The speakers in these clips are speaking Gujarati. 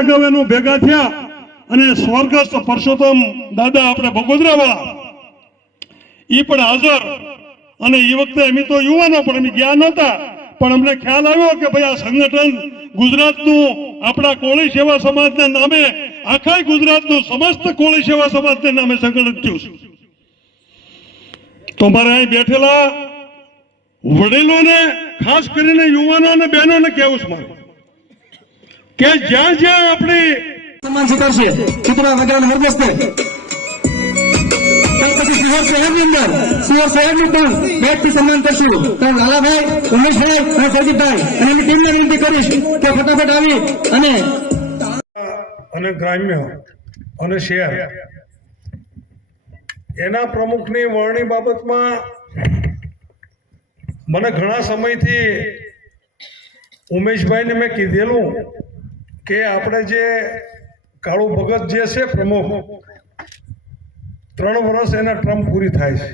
આગેવાનો ભેગા થયા અને સ્વર્ગસ્થ પરસોત્તમ દાદા આપણે બગોદરાવાળા એ પણ હાજર, અને એ વખતે અમે તો યુવાનો પણ અમે ગયા નહોતા, પણ અમને ખ્યાલ આવ્યો કે ભાઈ આ સંગઠન ગુજરાતનું આપણા કોળી સેવા સમાજના નામે, આખા ગુજરાતનું સમસ્ત કોળી સેવા સમાજના નામે સંગઠન થયું છે. તો મારે અહીં બેઠેલા વડીલોને, ખાસ કરીને યુવાનો અને બહેનોને કહેવું છે મારે કે જ્યાં જ્યાં આપણી સન્માન સ્વીકારશે ચિત્રા વગેરેના હરદસ્તે. પછી શિહોર શહેરની અંદર શિહોર શહેરનું પણ બેટથી સન્માન કરશું. તો લાલાભાઈ, ઉમેશભાઈ અને સજીભાઈ અને એની ટીમને વિનંતી કરીશ કે ફટાફટ આવી અને ગ્રામ્ય અને શહેર એના પ્રમુખની વરણી બાબતમાં મને ઘણા સમયથી ઉમેશભાઈને મેં કીધેલું કે આપણે જે કાળુ ભગત જે છે પ્રમુખ, 3 વર્ષ એના ટર્મ પૂરી થાય છે,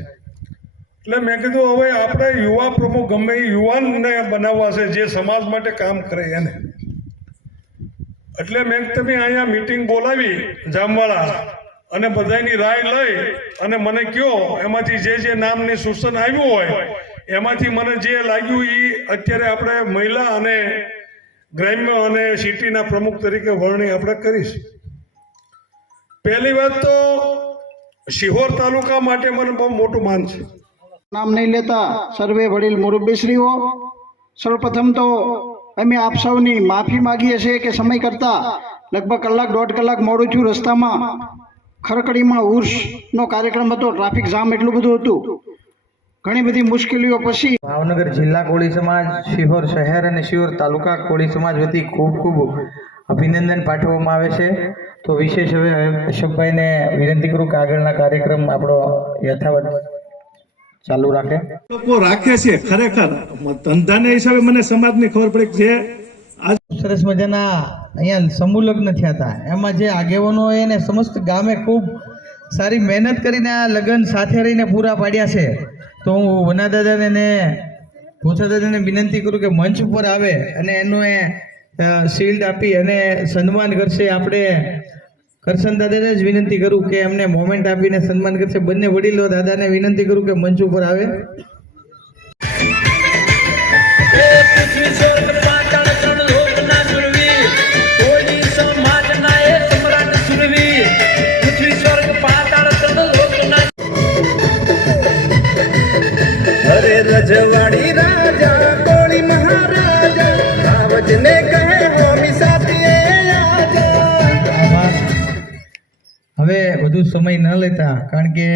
એટલે મેં કીધું હવે આપણે યુવા પ્રમુખ ગમે એ યુવાનને બનાવવા છે જે સમાજ માટે કામ કરે એને. એટલે મેં તમે અહીંયા મીટિંગ બોલાવી જામવાળા અને બધાની રાય લઈ અને મને કહો એમાંથી જે નામની સૂચન આવ્યું હોય એમાંથી મને જે લાગ્યું એ અત્યારે આપણે મહિલા અને ગ્રામ્ય અને સિટીના પ્રમુખ તરીકે વરણી આપણે કરીશું. પહેલી વાત તો શિહોર તાલુકા માટે મને બહુ મોટું માન છે. નામ નહીં લેતા સર્વે વડીલ મુરબ્બીશ્રીઓ, સર્વપ્રથમ તો અમે આપ સૌની માફી માગીએ છીએ કે સમય કરતાં લગભગ કલાક 1.5 કલાક મોડું થયું. રસ્તામાં ખરકડીમાં ઉર્સનો કાર્યક્રમ હતો, ટ્રાફિક જામ એટલું બધું હતું, ઘણી બધી મુશ્કેલીઓ પછી ભાવનગર જિલ્લા કોળી સમાજ, શિહોર શહેર અને શિહોર તાલુકા કોળી સમાજ વતી ખૂબ ખૂબ અભિનંદન પાઠવવામાં આવે છે. તો વિશેષ હવે અશોકભાઈને વિનંતી કરું કે આગળના કાર્યક્રમ આપણો યથાવત ચાલુ રાખે. લોકો રાખે છે ખરેખર ધંધાના હિસાબે. મને સમાજની ખબર પડી કે જે આજ સરસ મજાના અહીંયા સમૂહ લગ્ન થયા હતા, એમાં જે આગેવાનો એને સમસ્ત ગામે ખૂબ સારી મહેનત કરીને આ લગ્ન સાથે રહીને પૂરા પાડ્યા છે. તો હું વના દાદાને ને ભૂસા દાદાને વિનંતી કરું કે મંચ ઉપર આવે અને એનું શિલ્ડ આપી અને સન્માન કરશે. આપણે કરશન દાદાને જ વિનંતી કરું કે એમને મોમેન્ટ આપીને સન્માન કરશે. બંને વડીલો દાદાને વિનંતી કરું કે મંચ ઉપર આવે. રજવાડી રાજા કોળી મહારાજા આવજને કહે હોમી સાથીએ આજા. હવે વધુ સમય ન લેતા, કારણ કે